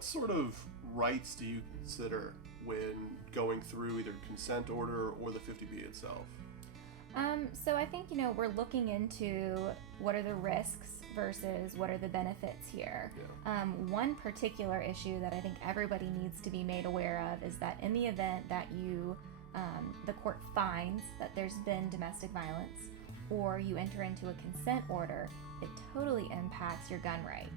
what sort of rights do you consider when going through either consent order or the 50B itself? So I think, we're looking into what are the risks versus what are the benefits here. Yeah. One particular issue that I think everybody needs to be made aware of is that in the event that the court finds that there's been domestic violence or you enter into a consent order, it totally impacts your gun rights.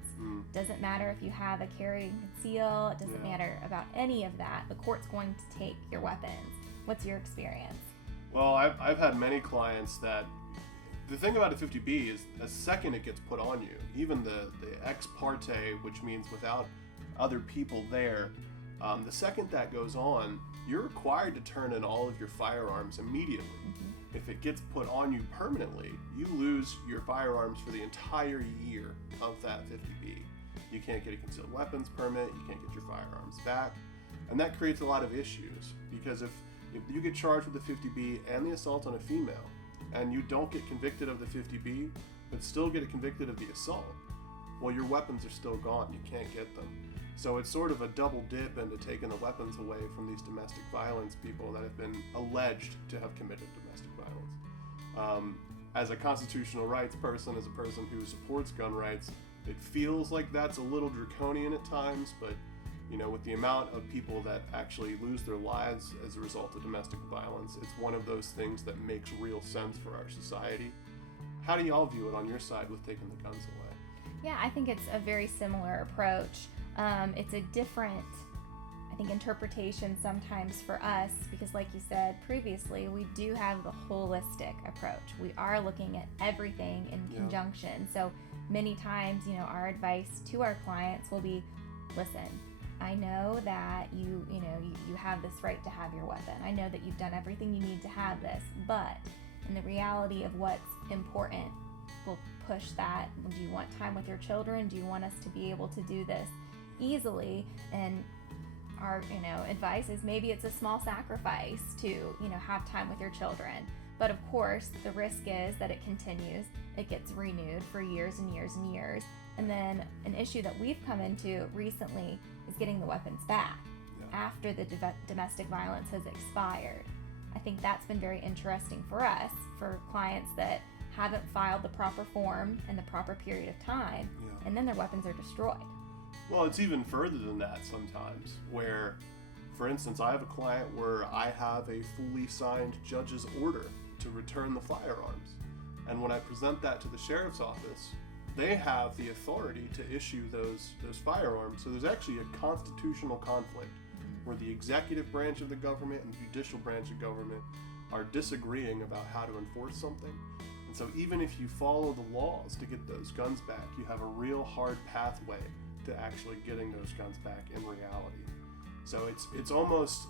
Doesn't matter if you have a carry and conceal, it doesn't matter about any of that. The court's going to take your weapons. What's your experience? Well, I've had many clients that, the thing about a 50B is the second it gets put on you, even the ex parte, which means without other people there, the second that goes on, you're required to turn in all of your firearms immediately. If it gets put on you permanently, you lose your firearms for the entire year of that 50B. You can't get a concealed weapons permit, you can't get your firearms back, and that creates a lot of issues, because if you get charged with the 50B and the assault on a female, and you don't get convicted of the 50B, but still get convicted of the assault, well, your weapons are still gone, you can't get them. So it's sort of a double dip into taking the weapons away from these domestic violence people that have been alleged to have committed domestic violence. As a constitutional rights person, as a person who supports gun rights, it feels like that's a little draconian at times, but with the amount of people that actually lose their lives as a result of domestic violence, it's one of those things that makes real sense for our society. How do y'all view it on your side with taking the guns away? Yeah, I think it's a very similar approach. It's a different, I think, interpretation sometimes for us because, like you said previously, we do have the holistic approach. We are looking at everything in conjunction. So many times, our advice to our clients will be, listen, I know that you have this right to have your weapon. I know that you've done everything you need to have this, but in the reality of what's important, we'll push that. Do you want time with your children? Do you want us to be able to do this easily? And our advice is maybe it's a small sacrifice to have time with your children. But of course, the risk is that it continues. It gets renewed for years and years and years. And then an issue that we've come into recently is getting the weapons back after the domestic violence has expired. I think that's been very interesting for us, for clients that haven't filed the proper form in the proper period of time, and then their weapons are destroyed. Well, it's even further than that sometimes, where, for instance, I have a client where I have a fully signed judge's order to return the firearms. And when I present that to the sheriff's office, they have the authority to issue those firearms. So there's actually a constitutional conflict where the executive branch of the government and the judicial branch of government are disagreeing about how to enforce something. And so even if you follow the laws to get those guns back, you have a real hard pathway to actually getting those guns back in reality. So it's almost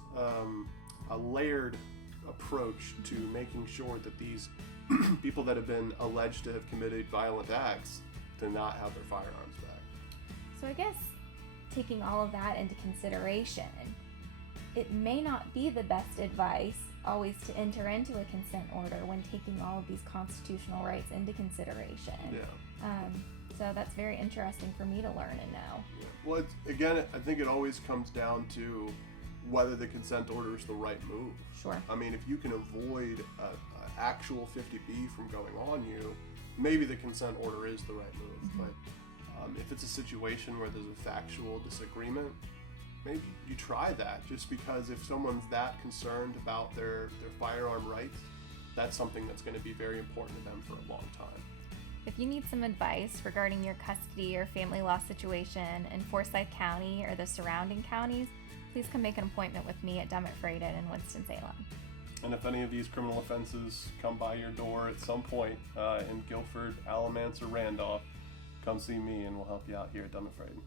a layered approach to making sure that these people that have been alleged to have committed violent acts to not have their firearms back. So I guess taking all of that into consideration, it may not be the best advice always to enter into a consent order when taking all of these constitutional rights into consideration. So that's very interesting for me to learn and know. Well, again, I think it always comes down to whether the consent order is the right move. Sure. I mean, if you can avoid an actual 50B from going on you, maybe the consent order is the right move. But if it's a situation where there's a factual disagreement, maybe you try that, just because if someone's that concerned about their firearm rights, that's something that's going to be very important to them for a long time. If you need some advice regarding your custody or family law situation in Forsyth County or the surrounding counties, please come make an appointment with me at Dummett-Frayden in Winston-Salem. And if any of these criminal offenses come by your door at some point in Guilford, Alamance, or Randolph, come see me and we'll help you out here at Dummett-Frayden.